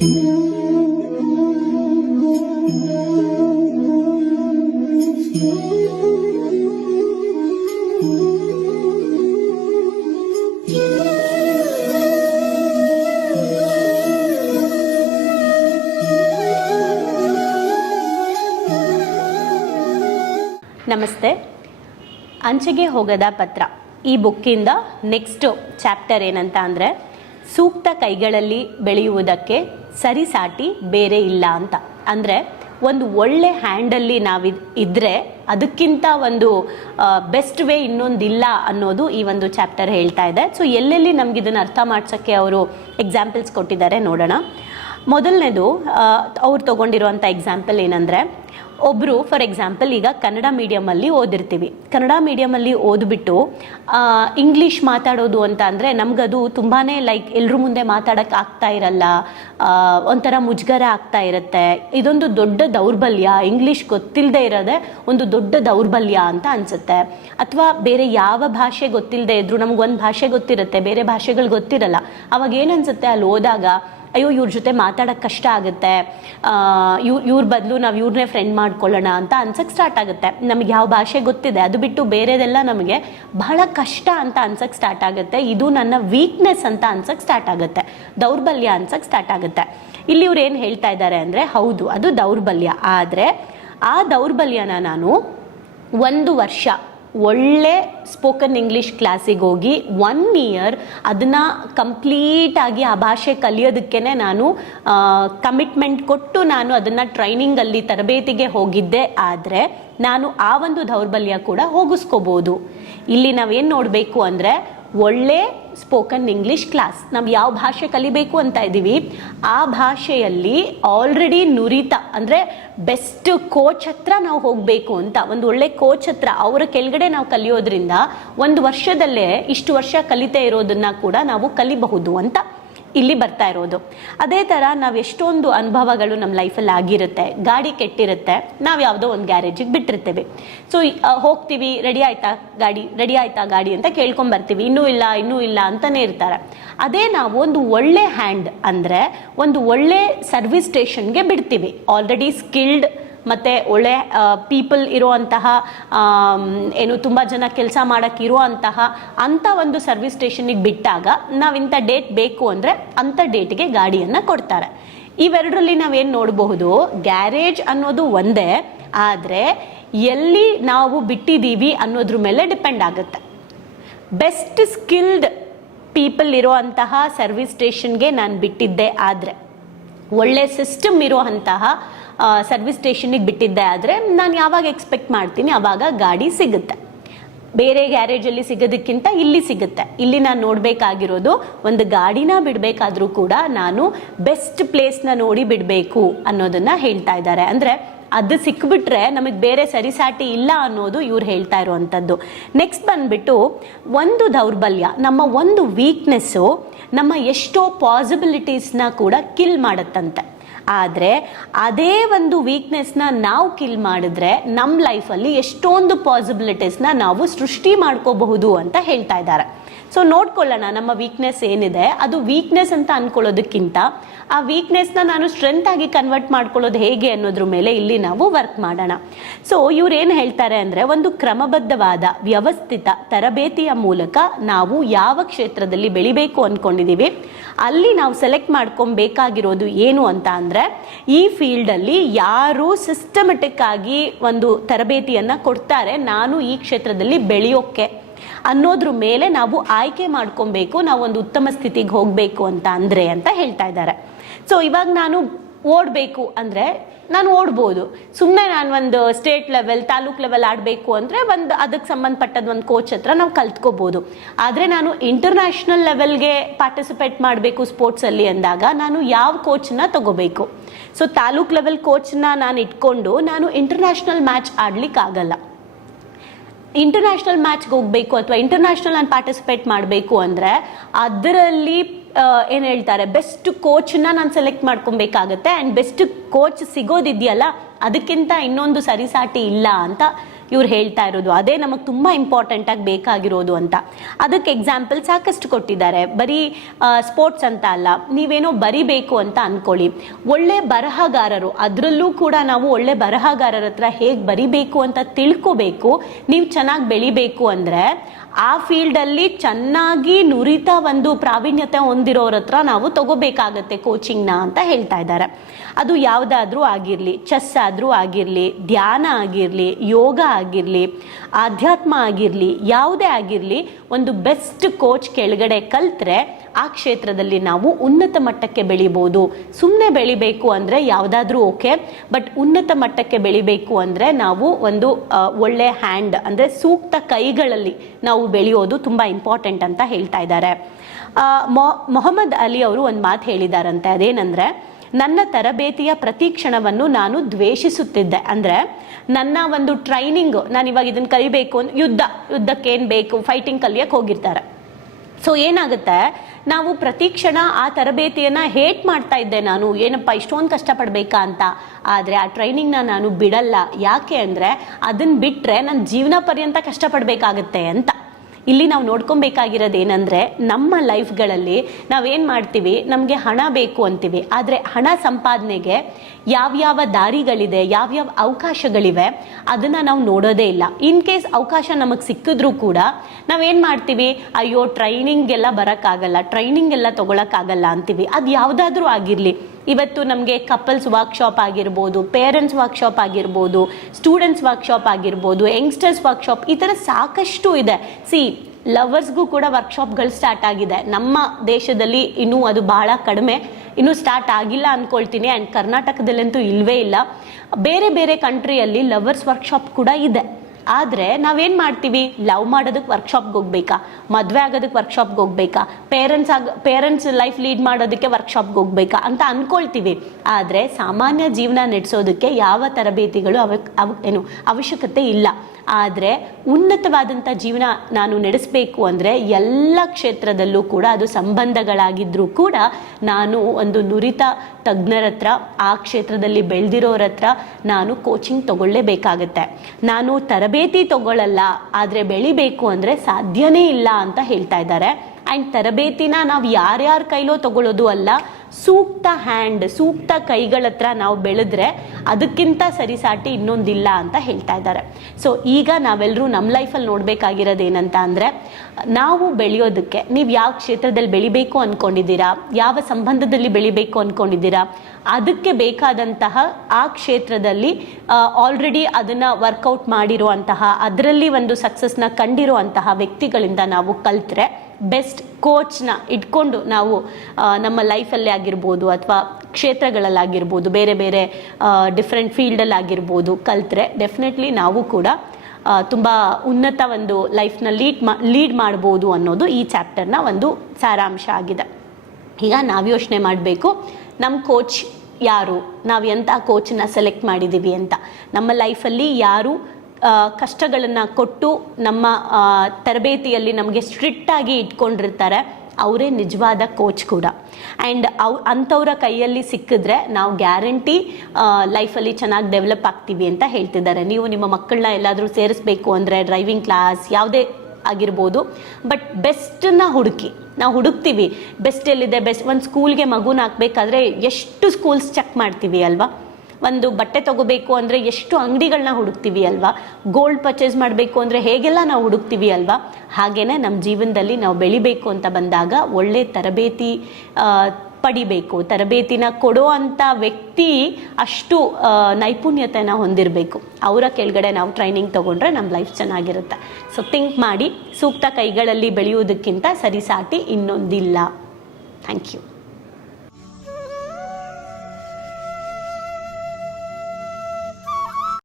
ನಮಸ್ತೆ. ಅಂಚೆಗೆ ಹೋಗದ ಪತ್ರ. ಈ ಬುಕ್ಕಿಂದ ನೆಕ್ಸ್ಟ್ ಚಾಪ್ಟರ್ ಏನಂತ ಅಂದರೆ ಸೂಕ್ತ ಕೈಗಳಲ್ಲಿ ಬೆಳೆಯುವುದಕ್ಕೆ ಸರಿಸಾಟಿ ಬೇರೆ ಇಲ್ಲ ಅಂತ. ಅಂದರೆ ಒಂದು ಒಳ್ಳೆ ಹ್ಯಾಂಡಲ್ಲಿ ನಾವು ಇದ್ದರೆ ಅದಕ್ಕಿಂತ ಒಂದು ಬೆಸ್ಟ್ ವೇ ಇನ್ನೊಂದಿಲ್ಲ ಅನ್ನೋದು ಈ ಒಂದು ಚಾಪ್ಟರ್ ಹೇಳ್ತಾ ಇದೆ. ಸೊ, ಎಲ್ಲೆಲ್ಲಿ ನಮ್ಗೆ ಇದನ್ನು ಅರ್ಥ ಮಾಡ್ಸೋಕ್ಕೆ ಅವರು ಎಕ್ಸಾಂಪಲ್ಸ್ ಕೊಟ್ಟಿದ್ದಾರೆ ನೋಡೋಣ. ಮೊದಲನೇದು ಅವ್ರು ತೊಗೊಂಡಿರುವಂಥ ಎಕ್ಸಾಂಪಲ್ ಏನಂದರೆ ಒಬ್ಬರು ಫಾರ್ ಎಕ್ಸಾಂಪಲ್ ಈಗ ಕನ್ನಡ ಮೀಡಿಯಮಲ್ಲಿ ಓದಿರ್ತೀವಿ. ಕನ್ನಡ ಮೀಡಿಯಮಲ್ಲಿ ಓದ್ಬಿಟ್ಟು ಇಂಗ್ಲೀಷ್ ಮಾತಾಡೋದು ಅಂತ ಅಂದರೆ ನಮಗದು ತುಂಬಾ ಲೈಕ್ ಎಲ್ಲರ ಮುಂದೆ ಮಾತಾಡೋಕ್ಕೆ ಆಗ್ತಾ ಇರಲ್ಲ ಒಂಥರ ಮುಜುಗರ ಆಗ್ತಾ ಇರುತ್ತೆ. ಇದೊಂದು ದೊಡ್ಡ ದೌರ್ಬಲ್ಯ. ಇಂಗ್ಲೀಷ್ ಗೊತ್ತಿಲ್ಲದೆ ಇರೋದೇ ಒಂದು ದೊಡ್ಡ ದೌರ್ಬಲ್ಯ ಅಂತ ಅನಿಸುತ್ತೆ. ಅಥವಾ ಬೇರೆ ಯಾವ ಭಾಷೆ ಗೊತ್ತಿಲ್ಲದೆ ಇದ್ರು ನಮ್ಗೆ ಒಂದು ಭಾಷೆ ಗೊತ್ತಿರುತ್ತೆ, ಬೇರೆ ಭಾಷೆಗಳು ಗೊತ್ತಿರಲ್ಲ. ಅವಾಗ ಏನನ್ಸುತ್ತೆ ಅಲ್ಲಿ ಹೋದಾಗ ಅಯ್ಯೋ, ಇವ್ರ ಜೊತೆ ಮಾತಾಡೋಕ್ಕೆ ಕಷ್ಟ ಆಗುತ್ತೆ. ಇವ್ ಇವ್ರ ಬದಲು ನಾವು ಇವ್ರನ್ನೇ ಫ್ರೆಂಡ್ ಮಾಡ್ಕೊಳ್ಳೋಣ ಅಂತ ಅನ್ಸಕ್ಕೆ ಸ್ಟಾರ್ಟ್ ಆಗುತ್ತೆ. ನಮಗೆ ಯಾವ ಭಾಷೆ ಗೊತ್ತಿದೆ, ಅದು ಬಿಟ್ಟು ಬೇರೆದೆಲ್ಲ ನಮಗೆ ಬಹಳ ಕಷ್ಟ ಅಂತ ಅನ್ಸಕ್ಕೆ ಸ್ಟಾರ್ಟ್ ಆಗುತ್ತೆ. ಇದು ನನ್ನ ವೀಕ್ನೆಸ್ ಅಂತ ಅನ್ಸಕ್ಕೆ ಸ್ಟಾರ್ಟ್ ಆಗುತ್ತೆ. ದೌರ್ಬಲ್ಯ ಅನ್ಸಕ್ಕೆ ಸ್ಟಾರ್ಟ್ ಆಗುತ್ತೆ. ಇಲ್ಲಿ ಇವ್ರು ಏನು ಹೇಳ್ತಾ ಇದ್ದಾರೆ ಅಂದರೆ, ಹೌದು, ಅದು ದೌರ್ಬಲ್ಯ. ಆದರೆ ಆ ದೌರ್ಬಲ್ಯನ ನಾನು ಒಂದು ವರ್ಷ ಒಳ್ಳೆ ಸ್ಪೋಕನ್ ಇಂಗ್ಲೀಷ್ ಕ್ಲಾಸಿಗೆ ಹೋಗಿ ಒನ್ ಇಯರ್ ಅದನ್ನು ಕಂಪ್ಲೀಟಾಗಿ ಆ ಭಾಷೆ ಕಲಿಯೋದಕ್ಕೇ ನಾನು ಕಮಿಟ್ಮೆಂಟ್ ಕೊಟ್ಟು ನಾನು ಅದನ್ನು ಟ್ರೈನಿಂಗಲ್ಲಿ ತರಬೇತಿಗೆ ಹೋಗಿದ್ದೆ. ಆದರೆ ನಾನು ಆ ಒಂದು ದೌರ್ಬಲ್ಯ ಕೂಡ ಹೋಗಿಸ್ಕೋಬೋದು. ಇಲ್ಲಿ ನಾವೇನು ನೋಡಬೇಕು ಅಂದರೆ ಒಳ್ಳೆ ಸ್ಪೋಕನ್ ಇಂಗ್ಲಿಷ್ ಕ್ಲಾಸ್ ನಾವು ಯಾವ ಭಾಷೆ ಕಲಿಬೇಕು ಅಂತ ಇದ್ದೀವಿ, ಆ ಭಾಷೆಯಲ್ಲಿ ಆಲ್ರೆಡಿ ನುರಿತ, ಅಂದರೆ ಬೆಸ್ಟ್ ಕೋಚ್ ಹತ್ರ ನಾವು ಹೋಗಬೇಕು ಅಂತ, ಒಂದು ಒಳ್ಳೆ ಕೋಚ್ ಹತ್ರ ಅವರ ಕೆಳಗಡೆ ನಾವು ಕಲಿಯೋದ್ರಿಂದ ಒಂದು ವರ್ಷದಲ್ಲೇ ಇಷ್ಟು ವರ್ಷ ಕಲಿತಾ ಇರೋದನ್ನ ಕೂಡ ನಾವು ಕಲಿಬಹುದು ಅಂತ ಇಲ್ಲಿ ಬರ್ತಾ ಇರೋದು. ಅದೇ ಥರ ನಾವು ಎಷ್ಟೊಂದು ಅನುಭವಗಳು ನಮ್ಮ ಲೈಫಲ್ಲಿ ಆಗಿರುತ್ತೆ. ಗಾಡಿ ಕೆಟ್ಟಿರುತ್ತೆ. ನಾವು ಯಾವುದೋ ಒಂದು ಗ್ಯಾರೇಜಿಗೆ ಬಿಟ್ಟಿರ್ತೇವೆ. ಸೊ ಹೋಗ್ತೀವಿ ರೆಡಿ ಆಯ್ತಾ ಗಾಡಿ ರೆಡಿ ಆಯ್ತಾ ಗಾಡಿ ಅಂತ ಕೇಳ್ಕೊಂಬರ್ತೀವಿ ಇನ್ನೂ ಇಲ್ಲ ಇನ್ನೂ ಇಲ್ಲ ಅಂತಾನೆ ಇರ್ತಾರೆ. ಅದೇ ನಾವು ಒಂದು ಒಳ್ಳೆ ಹ್ಯಾಂಡ್ ಅಂದರೆ ಒಂದು ಒಳ್ಳೆ ಸರ್ವಿಸ್ ಸ್ಟೇಷನ್ಗೆ ಬಿಡ್ತೀವಿ. ಆಲ್ರೆಡಿ ಸ್ಕಿಲ್ಡ್ ಮತ್ತು ಒಳ್ಳೆ ಪೀಪಲ್ ಇರುವಂತಹ ಏನು ತುಂಬ ಜನ ಕೆಲಸ ಮಾಡೋಕ್ಕೆ ಇರುವಂತಹ ಅಂಥ ಒಂದು ಸರ್ವಿಸ್ ಸ್ಟೇಷನಿಗೆ ಬಿಟ್ಟಾಗ ನಾವು ಇಂಥ ಡೇಟ್ ಬೇಕು ಅಂದರೆ ಅಂಥ ಡೇಟ್ಗೆ ಗಾಡಿಯನ್ನು ಕೊಡ್ತಾರೆ. ಇವೆರಡರಲ್ಲಿ ನಾವೇನು ನೋಡಬಹುದು? ಗ್ಯಾರೇಜ್ ಅನ್ನೋದು ಒಂದೇ, ಆದರೆ ಎಲ್ಲಿ ನಾವು ಬಿಟ್ಟಿದ್ದೀವಿ ಅನ್ನೋದ್ರ ಮೇಲೆ ಡಿಪೆಂಡ್ ಆಗುತ್ತೆ. ಬೆಸ್ಟ್ ಸ್ಕಿಲ್ಡ್ ಪೀಪಲ್ ಇರುವಂತಹ ಸರ್ವಿಸ್ ಸ್ಟೇಷನ್ಗೆ ನಾನು ಬಿಟ್ಟಿದ್ದೆ ಆದರೆ, ಒಳ್ಳೆ ಸಿಸ್ಟಮ್ ಇರುವಂತಹ ಸರ್ವಿಸ್ ಸ್ಟೇಷನಿಗೆ ಬಿಟ್ಟಿದ್ದೆ ಆದರೆ ನಾನು ಯಾವಾಗ ಎಕ್ಸ್ಪೆಕ್ಟ್ ಮಾಡ್ತೀನಿ ಆವಾಗ ಗಾಡಿ ಸಿಗುತ್ತೆ. ಬೇರೆ ಗ್ಯಾರೇಜಲ್ಲಿ ಸಿಗೋದಕ್ಕಿಂತ ಇಲ್ಲಿ ಸಿಗುತ್ತೆ. ಇಲ್ಲಿ ನಾನು ನೋಡಬೇಕಾಗಿರೋದು ಒಂದು ಗಾಡಿನ ಬಿಡಬೇಕಾದ್ರೂ ಕೂಡ ನಾನು ಬೆಸ್ಟ್ ಪ್ಲೇಸ್ನ ನೋಡಿ ಬಿಡಬೇಕು ಅನ್ನೋದನ್ನು ಹೇಳ್ತಾ ಇದ್ದಾರೆ. ಅಂದರೆ ಅದು ಸಿಕ್ಬಿಟ್ರೆ ನಮಗೆ ಬೇರೆ ಸರಿಸಾಟಿ ಇಲ್ಲ ಅನ್ನೋದು ಇವ್ರು ಹೇಳ್ತಾ ಇರುವಂಥದ್ದು ನೆಕ್ಸ್ಟ್ ಬಂದ್ಬಿಟ್ಟು ಒಂದು ದೌರ್ಬಲ್ಯ, ನಮ್ಮ ಒಂದು ವೀಕ್ನೆಸ್ಸು ನಮ್ಮ ಎಷ್ಟೋ ಪಾಸಿಬಿಲಿಟೀಸ್ನ ಕೂಡ ಕಿಲ್ ಮಾಡುತ್ತಂತೆ. ಆದರೆ ಅದೇ ಒಂದು ವೀಕ್ನೆಸ್ನ ನಾವು ಕಿಲ್ ಮಾಡಿದ್ರೆ ನಮ್ಮ ಲೈಫಲ್ಲಿ ಎಷ್ಟೊಂದು ಪಾಸಿಬಿಲಿಟೀಸ್ನ ನಾವು ಸೃಷ್ಟಿ ಮಾಡ್ಕೋಬಹುದು ಅಂತ ಹೇಳ್ತಾ ಇದ್ದಾರೆ. ಸೊ ನೋಡ್ಕೊಳ್ಳೋಣ ನಮ್ಮ ವೀಕ್ನೆಸ್ ಏನಿದೆ. ಅದು ವೀಕ್ನೆಸ್ ಅಂತ ಅನ್ಕೊಳ್ಳೋದಕ್ಕಿಂತ ಆ ವೀಕ್ನೆಸ್ನ ನಾನು ಸ್ಟ್ರೆಂತ್ ಆಗಿ ಕನ್ವರ್ಟ್ ಮಾಡ್ಕೊಳ್ಳೋದು ಹೇಗೆ ಅನ್ನೋದ್ರ ಮೇಲೆ ಇಲ್ಲಿ ನಾವು ವರ್ಕ್ ಮಾಡೋಣ. ಸೊ ಇವ್ರು ಏನು ಹೇಳ್ತಾರೆ ಅಂದರೆ ಒಂದು ಕ್ರಮಬದ್ಧವಾದ, ವ್ಯವಸ್ಥಿತ ತರಬೇತಿಯ ಮೂಲಕ ನಾವು ಯಾವ ಕ್ಷೇತ್ರದಲ್ಲಿ ಬೆಳಿಬೇಕು ಅಂದ್ಕೊಂಡಿದ್ದೀವಿ ಅಲ್ಲಿ ನಾವು ಸೆಲೆಕ್ಟ್ ಮಾಡ್ಕೊಬೇಕಾಗಿರೋದು ಏನು ಅಂತ ಅಂದರೆ ಈ ಫೀಲ್ಡಲ್ಲಿ ಯಾರು ಸಿಸ್ಟಮೆಟಿಕ್ ಆಗಿ ಒಂದು ತರಬೇತಿಯನ್ನು ಕೊಡ್ತಾರೆ, ನಾನು ಈ ಕ್ಷೇತ್ರದಲ್ಲಿ ಬೆಳೆಯೋಕ್ಕೆ ಅನ್ನೋದ್ರ ಮೇಲೆ ನಾವು ಆಯ್ಕೆ ಮಾಡ್ಕೊಬೇಕು, ನಾವು ಒಂದು ಉತ್ತಮ ಸ್ಥಿತಿಗೆ ಹೋಗಬೇಕು ಅಂತ ಅಂದರೆ ಅಂತ ಹೇಳ್ತಾ ಇದ್ದಾರೆ. ಸೊ ಇವಾಗ ನಾನು ಓಡಬೇಕು ಅಂದರೆ ನಾನು ಓಡ್ಬೋದು. ಸುಮ್ಮನೆ ನಾನು ಒಂದು ಸ್ಟೇಟ್ ಲೆವೆಲ್ ತಾಲೂಕ್ ಲೆವೆಲ್ ಆಡಬೇಕು ಅಂದರೆ ಒಂದು ಅದಕ್ಕೆ ಸಂಬಂಧಪಟ್ಟದ ಒಂದು ಕೋಚ್ ಹತ್ರ ನಾವು ಕಲ್ತ್ಕೋಬೋದು. ಆದರೆ ನಾನು ಇಂಟರ್ನ್ಯಾಷನಲ್ ಲೆವೆಲ್ಗೆ ಪಾರ್ಟಿಸಿಪೇಟ್ ಮಾಡಬೇಕು ಸ್ಪೋರ್ಟ್ಸಲ್ಲಿ ಅಂದಾಗ ನಾನು ಯಾವ ಕೋಚನ್ನ ತಗೋಬೇಕು. ಸೊ ತಾಲೂಕ್ ಲೆವೆಲ್ ಕೋಚ್ನ ನಾನು ಇಟ್ಕೊಂಡು ನಾನು ಇಂಟರ್ನ್ಯಾಷನಲ್ ಮ್ಯಾಚ್ ಆಡ್ಲಿಕ್ಕಾಗಲ್ಲ. ಇಂಟರ್ನ್ಯಾಷನಲ್ ಮ್ಯಾಚ್ಗೆ ಹೋಗಬೇಕು ಅಥವಾ ಇಂಟರ್ನ್ಯಾಷನಲ್ ನಾನು ಪಾರ್ಟಿಸಿಪೇಟ್ ಮಾಡಬೇಕು ಅಂದರೆ ಅದರಲ್ಲಿ ಏನು ಹೇಳ್ತಾರೆ ಬೆಸ್ಟ್ ಕೋಚ್ನ ನಾನು ಸೆಲೆಕ್ಟ್ ಮಾಡ್ಕೊಬೇಕಾಗತ್ತೆ. ಆ್ಯಂಡ್ ಬೆಸ್ಟ್ ಕೋಚ್ ಸಿಗೋದಿದೆಯಲ್ಲ, ಅದಕ್ಕಿಂತ ಇನ್ನೊಂದು ಸರಿಸಾಟಿ ಇಲ್ಲ ಅಂತ ಇವ್ರು ಹೇಳ್ತಾ ಇರೋದು. ಅದೇ ನಮಗೆ ತುಂಬ ಇಂಪಾರ್ಟೆಂಟಾಗಿ ಬೇಕಾಗಿರೋದು ಅಂತ. ಅದಕ್ಕೆ ಎಕ್ಸಾಂಪಲ್ ಸಾಕಷ್ಟು ಕೊಟ್ಟಿದ್ದಾರೆ. ಬರೀ ಸ್ಪೋರ್ಟ್ಸ್ ಅಂತ ಅಲ್ಲ, ನೀವೇನೋ ಬರಿಬೇಕು ಅಂತ ಅನ್ಕೊಳ್ಳಿ. ಒಳ್ಳೆ ಬರಹಗಾರರು, ಅದರಲ್ಲೂ ಕೂಡ ನಾವು ಒಳ್ಳೆ ಬರಹಗಾರರ ಹತ್ರ ಹೇಗೆ ಬರಿಬೇಕು ಅಂತ ತಿಳ್ಕೋಬೇಕು. ನೀವು ಚೆನ್ನಾಗಿ ಬೆಳಿಬೇಕು ಅಂದರೆ, ಆ ಫೀಲ್ಡಲ್ಲಿ ಚೆನ್ನಾಗಿ ನುರಿತ ಒಂದು ಪ್ರಾವೀಣ್ಯತೆ ಹೊಂದಿರೋರ ಹತ್ರ ನಾವು ತಗೋಬೇಕಾಗತ್ತೆ ಕೋಚಿಂಗ್ನ ಅಂತ ಹೇಳ್ತಾ ಇದ್ದಾರೆ. ಅದು ಯಾವುದಾದ್ರೂ ಆಗಿರಲಿ ಚೆಸ್ ಆದರೂ ಆಗಿರಲಿ, ಧ್ಯಾನ ಆಗಿರಲಿ, ಯೋಗ ಆಗಿರಲಿ, ಆಧ್ಯಾತ್ಮ ಆಗಿರಲಿ, ಯಾವುದೇ ಆಗಿರಲಿ, ಒಂದು ಬೆಸ್ಟ್ ಕೋಚ್ ಕೆಳಗಡೆ ಕಲ್ತ್ರೆ ಆ ಕ್ಷೇತ್ರದಲ್ಲಿ ನಾವು ಉನ್ನತ ಮಟ್ಟಕ್ಕೆ ಬೆಳಿಬೋದು. ಸುಮ್ಮನೆ ಬೆಳಿಬೇಕು ಅಂದರೆ ಯಾವುದಾದ್ರೂ ಓಕೆ ಬಟ್ ಉನ್ನತ ಮಟ್ಟಕ್ಕೆ ಬೆಳಿಬೇಕು ಅಂದರೆ ನಾವು ಒಂದು ಒಳ್ಳೆ ಹ್ಯಾಂಡ್ ಅಂದರೆ ಸೂಕ್ತ ಕೈಗಳಲ್ಲಿ ನಾವು ಬೆಳೆಯೋದು ತುಂಬ ಇಂಪಾರ್ಟೆಂಟ್ ಅಂತ ಹೇಳ್ತಾ ಇದ್ದಾರೆ. ಮೊಹಮ್ಮದ್ ಅಲಿ ಅವರು ಒಂದು ಮಾತು ಹೇಳಿದಾರಂತೆ, ಅದೇನಂದ್ರೆ ನನ್ನ ತರಬೇತಿಯ ಪ್ರತಿ ಕ್ಷಣವನ್ನು ನಾನು ದ್ವೇಷಿಸುತ್ತಿದ್ದೆ. ಅಂದರೆ ನನ್ನ ಒಂದು ಟ್ರೈನಿಂಗ್ ನಾನು ಇವಾಗ ಇದನ್ನು ಕಲಿಬೇಕು ಅಂತ ಯುದ್ಧ ಯುದ್ಧಕ್ಕೆ ಏನು ಬೇಕು ಫೈಟಿಂಗ್ ಕಲಿಯಕ್ಕೆ ಹೋಗಿರ್ತಾರೆ. ಸೊ ಏನಾಗುತ್ತೆ? ನಾವು ಪ್ರತಿ ಕ್ಷಣ ಆ ತರಬೇತಿಯನ್ನು ಹೇಟ್ ಮಾಡ್ತಾ ಇದ್ದೆ ನಾನು. ಏನಪ್ಪ, ಇಷ್ಟೊಂದು ಕಷ್ಟಪಡಬೇಕಾ ಅಂತ. ಆದರೆ ಆ ಟ್ರೈನಿಂಗ್ನ ನಾನು ಬಿಡಲ್ಲ. ಯಾಕೆ ಅಂದರೆ ಅದನ್ನು ಬಿಟ್ಟರೆ ನನ್ನ ಜೀವನ ಪರ್ಯಂತ ಕಷ್ಟಪಡಬೇಕಾಗತ್ತೆ ಅಂತ. ಇಲ್ಲಿ ನಾವು ನೋಡ್ಕೊಬೇಕಾಗಿರೋದು ಏನಂದರೆ ನಮ್ಮ ಲೈಫ್ಗಳಲ್ಲಿ ನಾವೇನು ಮಾಡ್ತೀವಿ? ನಮಗೆ ಹಣ ಬೇಕು ಅಂತೀವಿ. ಆದರೆ ಹಣ ಸಂಪಾದನೆಗೆ ಯಾವ್ಯಾವ ದಾರಿಗಳಿದೆ, ಯಾವ್ಯಾವ ಅವಕಾಶಗಳಿವೆ, ಅದನ್ನು ನಾವು ನೋಡೋದೇ ಇಲ್ಲ. ಇನ್ ಕೇಸ್ ಅವಕಾಶ ನಮಗೆ ಸಿಕ್ಕಿದ್ರೂ ಕೂಡ ನಾವೇನು ಮಾಡ್ತೀವಿ? ಅಯ್ಯೋ ಟ್ರೈನಿಂಗ್ ಎಲ್ಲ ಬರೋಕ್ಕಾಗಲ್ಲ ಟ್ರೈನಿಂಗ್ ಎಲ್ಲ ತೊಗೊಳಕ್ಕಾಗಲ್ಲ ಅಂತೀವಿ. ಅದು ಯಾವುದಾದ್ರೂ ಆಗಿರಲಿ. ಇವತ್ತು ನಮಗೆ ಕಪಲ್ಸ್ ವರ್ಕ್ಶಾಪ್ ಆಗಿರ್ಬೋದು ಪೇರೆಂಟ್ಸ್ ವರ್ಕ್ಶಾಪ್ ಆಗಿರ್ಬೋದು ಸ್ಟೂಡೆಂಟ್ಸ್ ವರ್ಕ್ಶಾಪ್ ಆಗಿರ್ಬೋದು ಯಂಗ್ಸ್ಟರ್ಸ್ ವರ್ಕ್ಶಾಪ್ ಈ ಥರ ಸಾಕಷ್ಟು ಇದೆ. ಸಿ ಲವರ್ಸ್ಗೂ ಕೂಡ ವರ್ಕ್ಶಾಪ್ಗಳು ಸ್ಟಾರ್ಟ್ ಆಗಿದೆ. ನಮ್ಮ ದೇಶದಲ್ಲಿ ಇನ್ನೂ ಅದು ಬಹಳ ಕಡಿಮೆ. ಇನ್ನೂ ಸ್ಟಾರ್ಟ್ ಆಗಿಲ್ಲ ಅಂದ್ಕೊಳ್ತೀನಿ ಆ್ಯಂಡ್ ಕರ್ನಾಟಕದಲ್ಲಂತೂ ಇಲ್ಲವೇ ಇಲ್ಲ. ಬೇರೆ ಬೇರೆ ಕಂಟ್ರಿಯಲ್ಲಿ ಲವರ್ಸ್ ವರ್ಕ್ಶಾಪ್ ಕೂಡ ಇದೆ. ಆದರೆ ನಾವೇನು ಮಾಡ್ತೀವಿ? ಲವ್ ಮಾಡೋದಕ್ಕೆ ವರ್ಕ್ಶಾಪ್ಗೆ ಹೋಗ್ಬೇಕಾ? ಮದುವೆ ಆಗೋದಕ್ಕೆ ವರ್ಕ್ಶಾಪ್ಗೆ ಹೋಗ್ಬೇಕಾ? ಪೇರೆಂಟ್ಸ್ ಆಗ ಪೇರೆಂಟ್ಸ್ ಲೈಫ್ ಲೀಡ್ ಮಾಡೋದಕ್ಕೆ ವರ್ಕ್ಶಾಪ್ಗೆ ಹೋಗ್ಬೇಕಾ ಅಂತ ಅನ್ಕೊಳ್ತೀವಿ. ಆದರೆ ಸಾಮಾನ್ಯ ಜೀವನ ನಡೆಸೋದಕ್ಕೆ ಯಾವ ತರಬೇತಿಗಳು ಅವ ಅವ, ಏನು ಅವಶ್ಯಕತೆ ಇಲ್ಲ. ಆದರೆ ಉನ್ನತವಾದಂಥ ಜೀವನ ನಾನು ನಡೆಸಬೇಕು ಅಂದರೆ ಎಲ್ಲ ಕ್ಷೇತ್ರದಲ್ಲೂ ಕೂಡ ಅದು ಸಂಬಂಧಗಳಾಗಿದ್ದರೂ ಕೂಡ ನಾನು ಒಂದು ನುರಿತ ತಜ್ಞರ ಹತ್ರ, ಆ ಕ್ಷೇತ್ರದಲ್ಲಿ ಬೆಳೆದಿರೋರ ಹತ್ರ ನಾನು ಕೋಚಿಂಗ್ ತಗೊಳ್ಳೇಬೇಕಾಗತ್ತೆ. ನಾನು ತರಬೇತಿ ತಗೊಳ್ಳಲ್ಲ ಆದರೆ ಬೆಳಿಬೇಕು ಅಂದರೆ ಸಾಧ್ಯನೇ ಇಲ್ಲ ಅಂತ ಹೇಳ್ತಾ ಇದ್ದಾರೆ. ಆ್ಯಂಡ್ ತರಬೇತಿನ ನಾವು ಯಾರ್ಯಾರ ಕೈಲೋ ತಗೊಳ್ಳೋದು ಅಲ್ಲ ಸೂಕ್ತ ಹ್ಯಾಂಡ್ ಸೂಕ್ತ ಕೈಗಳ ಹತ್ರ ನಾವು ಬೆಳೆದ್ರೆ ಅದಕ್ಕಿಂತ ಸರಿಸಾಟಿ ಇನ್ನೊಂದಿಲ್ಲ ಅಂತ ಹೇಳ್ತಾ ಇದ್ದಾರೆ. ಸೊ ಈಗ ನಾವೆಲ್ಲರೂ ನಮ್ಮ ಲೈಫಲ್ಲಿ ನೋಡಬೇಕಾಗಿರೋದು ಏನಂತ ಅಂದರೆ, ನಾವು ಬೆಳೆಯೋದಕ್ಕೆ ನೀವು ಯಾವ ಕ್ಷೇತ್ರದಲ್ಲಿ ಬೆಳಿಬೇಕು ಅಂದ್ಕೊಂಡಿದ್ದೀರಾ ಯಾವ ಸಂಬಂಧದಲ್ಲಿ ಬೆಳಿಬೇಕು ಅಂದ್ಕೊಂಡಿದ್ದೀರಾ ಅದಕ್ಕೆ ಬೇಕಾದಂತಹ ಆ ಕ್ಷೇತ್ರದಲ್ಲಿ ಆಲ್ರೆಡಿ ಅದನ್ನು ವರ್ಕೌಟ್ ಮಾಡಿರುವಂತಹ, ಅದರಲ್ಲಿ ಒಂದು ಸಕ್ಸಸ್ನ ಕಂಡಿರುವಂತಹ ವ್ಯಕ್ತಿಗಳಿಂದ ನಾವು ಕಲ್ತ್ರೆ ಬೆಸ್ಟ್ ಕೋಚ್ನ ಇಟ್ಕೊಂಡು ನಾವು ನಮ್ಮ ಲೈಫಲ್ಲೇ ಆಗಿರ್ಬೋದು ಅಥವಾ ಕ್ಷೇತ್ರಗಳಲ್ಲಾಗಿರ್ಬೋದು, ಬೇರೆ ಬೇರೆ ಡಿಫ್ರೆಂಟ್ ಫೀಲ್ಡಲ್ಲಿ ಆಗಿರ್ಬೋದು ಕಲ್ತ್ರೆ ಡೆಫಿನೆಟ್ಲಿ ನಾವು ಕೂಡ ತುಂಬ ಉನ್ನತ ಒಂದು ಲೈಫ್ನ ಲೀಡ್ ಮಾ ಲೀಡ್ ಮಾಡ್ಬೋದು ಅನ್ನೋದು ಈ ಚಾಪ್ಟರ್ನ ಒಂದು ಸಾರಾಂಶ ಆಗಿದೆ. ಈಗ ನಾವು ಯೋಚನೆ ಮಾಡಬೇಕು ನಮ್ಮ ಕೋಚ್ ಯಾರು? ನಾವು ಎಂಥ ಕೋಚನ್ನ ಸೆಲೆಕ್ಟ್ ಮಾಡಿದ್ದೀವಿ ಅಂತ? ನಮ್ಮ ಲೈಫಲ್ಲಿ ಯಾರು ಕಷ್ಟಗಳನ್ನು ಕೊಟ್ಟು ನಮ್ಮ ತರಬೇತಿಯಲ್ಲಿ ನಮಗೆ ಸ್ಟ್ರಿಕ್ಟಾಗಿ ಇಟ್ಕೊಂಡಿರ್ತಾರೆ. ಅವರೇ ನಿಜವಾದ ಕೋಚ್ ಕೂಡ. ಆ್ಯಂಡ್ ಅವ್, ಅಂಥವ್ರ ಕೈಯಲ್ಲಿ ಸಿಕ್ಕಿದ್ರೆ ನಾವು ಗ್ಯಾರಂಟಿ ಲೈಫಲ್ಲಿ ಚೆನ್ನಾಗಿ ಡೆವಲಪ್ ಆಗ್ತೀವಿ ಅಂತ ಹೇಳ್ತಿದ್ದಾರೆ. ನೀವು ನಿಮ್ಮ ಮಕ್ಕಳನ್ನ ಎಲ್ಲಾದರೂ ಸೇರಿಸ್ಬೇಕು ಅಂದರೆ ಡ್ರೈವಿಂಗ್ ಕ್ಲಾಸ್ ಯಾವುದೇ ಆಗಿರ್ಬೋದು. ಬಟ್ ಬೆಸ್ಟನ್ನ ಹುಡುಕಿ. ನಾವು ಹುಡುಕ್ತೀವಿ. ಬೆಸ್ಟ್ ಎಲ್ಲಿದೆ? ಬೆಸ್ಟ್ ಒಂದು ಸ್ಕೂಲ್ಗೆ ಮಗುನ ಹಾಕ್ಬೇಕಾದ್ರೆ ಎಷ್ಟು ಸ್ಕೂಲ್ಸ್ ಚೆಕ್ ಮಾಡ್ತೀವಿ ಅಲ್ವಾ? ಒಂದು ಬಟ್ಟೆ ತಗೋಬೇಕು ಅಂದರೆ ಎಷ್ಟು ಅಂಗಡಿಗಳನ್ನ ಹುಡುಕ್ತೀವಿ ಅಲ್ವಾ? ಗೋಲ್ಡ್ ಪರ್ಚೇಸ್ ಮಾಡಬೇಕು ಅಂದರೆ ಹೇಗೆಲ್ಲ ನಾವು ಹುಡುಕ್ತೀವಿ ಅಲ್ವಾ? ಹಾಗೇನೆ ನಮ್ಮ ಜೀವನದಲ್ಲಿ ನಾವು ಬೆಳಿಬೇಕು ಅಂತ ಬಂದಾಗ ಒಳ್ಳೆ ತರಬೇತಿ ಪಡಿಬೇಕು. ತರಬೇತಿನ ಕೊಡೋ ಅಂಥ ವ್ಯಕ್ತಿ ಅಷ್ಟು ನೈಪುಣ್ಯತೆನ ಹೊಂದಿರಬೇಕು. ಅವರ ಕೆಳಗಡೆ ನಾವು ಟ್ರೈನಿಂಗ್ ತೊಗೊಂಡ್ರೆ ನಮ್ಮ ಲೈಫ್ ಚೆನ್ನಾಗಿರುತ್ತೆ. ಸೊ ಥಿಂಕ್ ಮಾಡಿ, ಸೂಕ್ತ ಕೈಗಳಲ್ಲಿ ಬೆಳೆಯುವುದಕ್ಕಿಂತ ಸರಿಸಾಟಿ ಇನ್ನೊಂದಿಲ್ಲ. Thank you